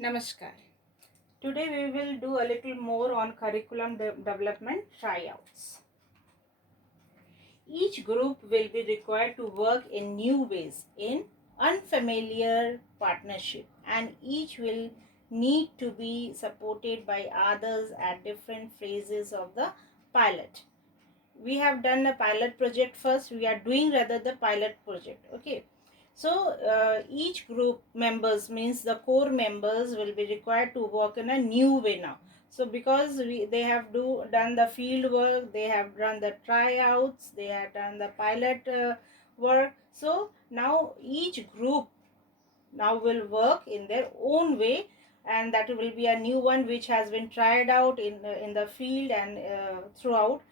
Namaskar. Today we will do a little more on curriculum development tryouts. Each group will be required to work in new ways in unfamiliar partnership, and each will need to be supported by others at different phases of the pilot. We have done a pilot project first. We are doing rather the pilot project. Okay. So each group members means the core members will be required to work in a new way now. So because they have done the field work, they have done the tryouts, they have done the pilot work. So now each group now will work in their own way, and that will be a new one which has been tried out in the field and throughout.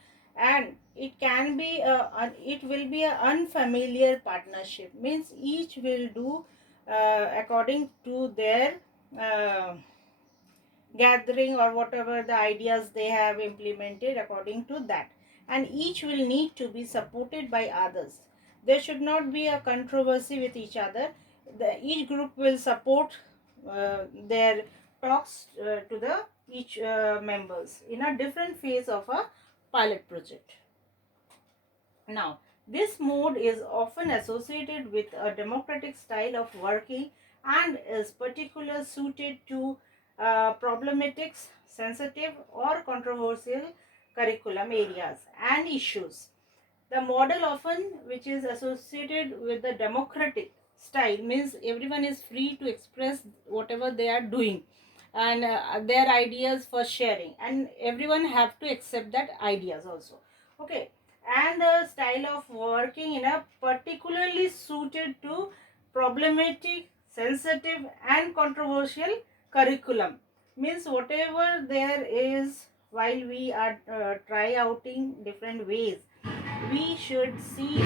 And it can be it will be a unfamiliar partnership, means each will do according to their uh, gathering or whatever the ideas they have implemented according to that, and each will need to be supported by others. There should not be a controversy with each other. Each group will support their talks to the each members in a different phase of a pilot project. Now, this mode is often associated with a democratic style of working and is particularly suited to problematics, sensitive or controversial curriculum areas and issues. The model often which is associated with the democratic style means everyone is free to express whatever they are doing, and their ideas for sharing, and everyone have to accept that ideas also. Okay. And the style of working in a particularly suited to problematic, sensitive and controversial curriculum means whatever there is, while we are try outing different ways, we should see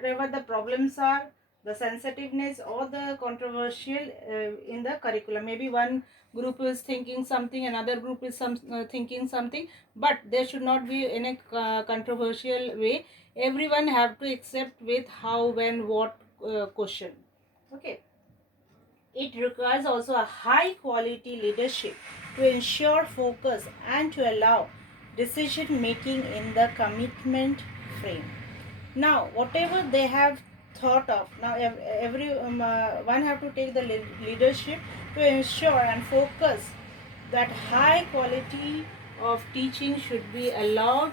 whatever the problems are, the sensitiveness or the controversial in the curriculum. Maybe one group is thinking something, another group is thinking something, but there should not be in a controversial way. Everyone have to accept with how, when, what question. Okay. It requires also a high quality leadership to ensure focus and to allow decision making in the commitment frame. Now, whatever they have thought of, now every one have to take the leadership to ensure and focus that high quality of teaching should be allowed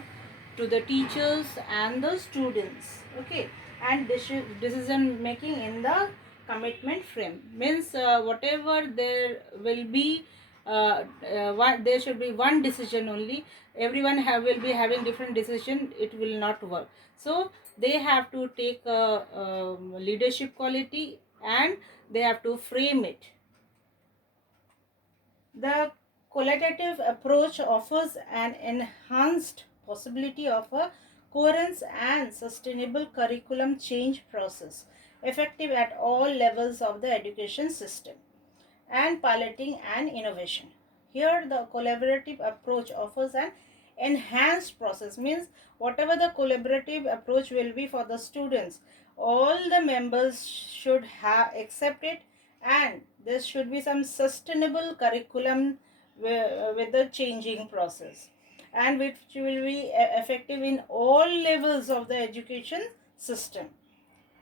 to the teachers and the students. Okay. And decision making in the commitment frame means whatever there will be there should be one decision only. Everyone will be having different decision, it will not work. So they have to take leadership quality, and they have to frame it. The qualitative approach offers an enhanced possibility of a coherence and sustainable curriculum change process, effective at all levels of the education system, and piloting and innovation. Here, the collaborative approach offers an enhanced process, means whatever the collaborative approach will be for the students, all the members should have accept it, and there should be some sustainable curriculum with the changing process, and which will be effective in all levels of the education system.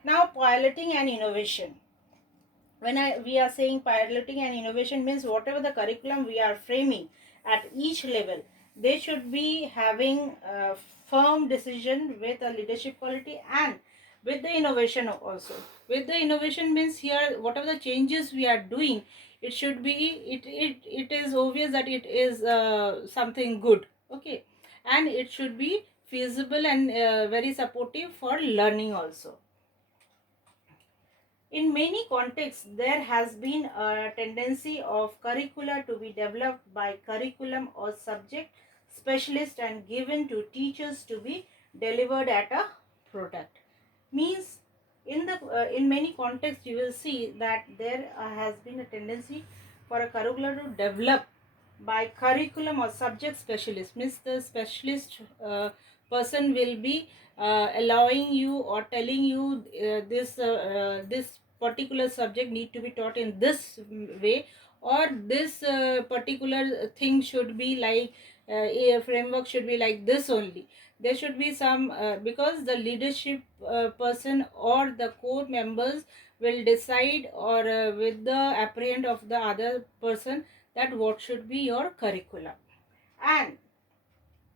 Now, piloting and innovation. We are saying piloting and innovation means whatever the curriculum we are framing at each level, they should be having a firm decision with a leadership quality and with the innovation also. With the innovation means here whatever the changes we are doing, it should be, it is obvious that it is something good. Okay. And it should be feasible and very supportive for learning also. In many contexts, there has been a tendency of curricula to be developed by curriculum or subject specialist and given to teachers to be delivered at a product. Means in many contexts you will see that there has been a tendency for a curricula to develop by curriculum or subject specialist. Means the specialist person will be allowing you or telling you this particular subject need to be taught in this way, or this particular thing should be like a framework should be like this only. There should be some because the leadership person or the core members will decide, or with the apprehend of the other person, that what should be your curriculum, and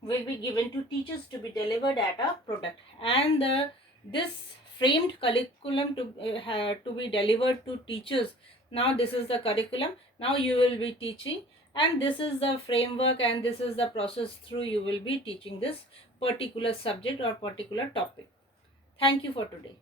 will be given to teachers to be delivered at a product. And this framed curriculum to be delivered to teachers. Now this is the curriculum, now you will be teaching, and this is the framework, and this is the process through you will be teaching this particular subject or particular topic. Thank you for today.